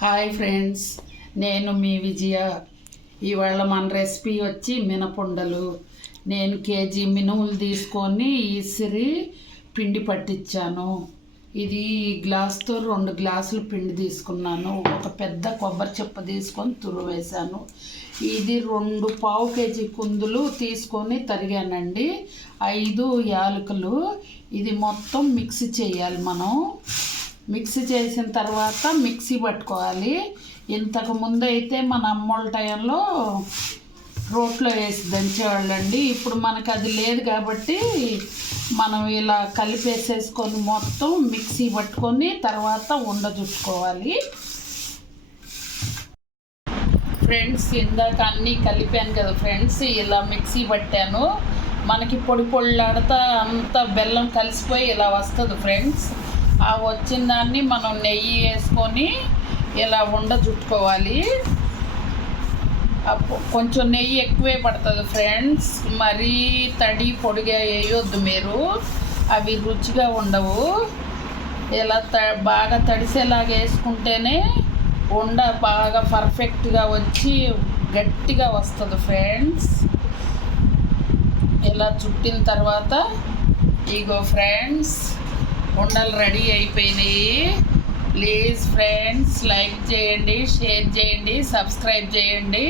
Hi friends, నేను మీ విజయ. ఇవాళ మన రెసిపీ వచ్చి మినపుండలు. నేను కేజీ మినుములు తీసుకొని ఇసిరి పిండి పట్టించాను. ఇది గ్లాస్తో 2 గ్లాసులు పిండి తీసుకున్నాను. ఒక పెద్ద కొబ్బరి చెప్ప తీసుకొని తురువేశాను. ఇది 2 పావు కేజీ కుందులు తీసుకొని తరిగానండి. 5 యాలకులు. ఇది మొత్తం మిక్సీ చేయాలి. మనం మిక్సీ చేసిన తర్వాత మిక్సీ పట్టుకోవాలి. ఇంతకు ముందు అయితే మన అమ్మోళ్ళ టైంలో రోట్లో వేసి దంచేవాళ్ళండి. ఇప్పుడు మనకు అది లేదు కాబట్టి మనం ఇలా కలిపేసేసుకొని మొత్తం మిక్సీ పట్టుకొని తర్వాత చుట్టుకోవాలి. ఫ్రెండ్స్, ఇందాక అన్నీ కలిపాను కదా ఫ్రెండ్స్, ఇలా మిక్సీ పట్టాను. మనకి పొడి పొళ్ళాడుతా అంత బెల్లం కలిసిపోయి ఇలా వస్తుంది ఫ్రెండ్స్. ఆ వచ్చిన దాన్ని మనం నెయ్యి వేసుకొని ఇలా చుట్టుకోవాలి. కొంచెం నెయ్యి ఎక్కువే పడుతుంది ఫ్రెండ్స్. మరీ తడి పొడిగా వేయొద్దు మీరు, అవి రుచిగా ఉండవు. ఇలా బాగా తడిసేలాగా వేసుకుంటేనే బాగా పర్ఫెక్ట్గా వచ్చి గట్టిగా వస్తుంది ఫ్రెండ్స్. ఇలా చుట్టిన తర్వాత ఇగో ఫ్రెండ్స్, ఉండలు రెడీ అయిపోయినాయి. ప్లీజ్ ఫ్రెండ్స్, లైక్ చేయండి, షేర్ చేయండి, సబ్స్క్రైబ్ చేయండి.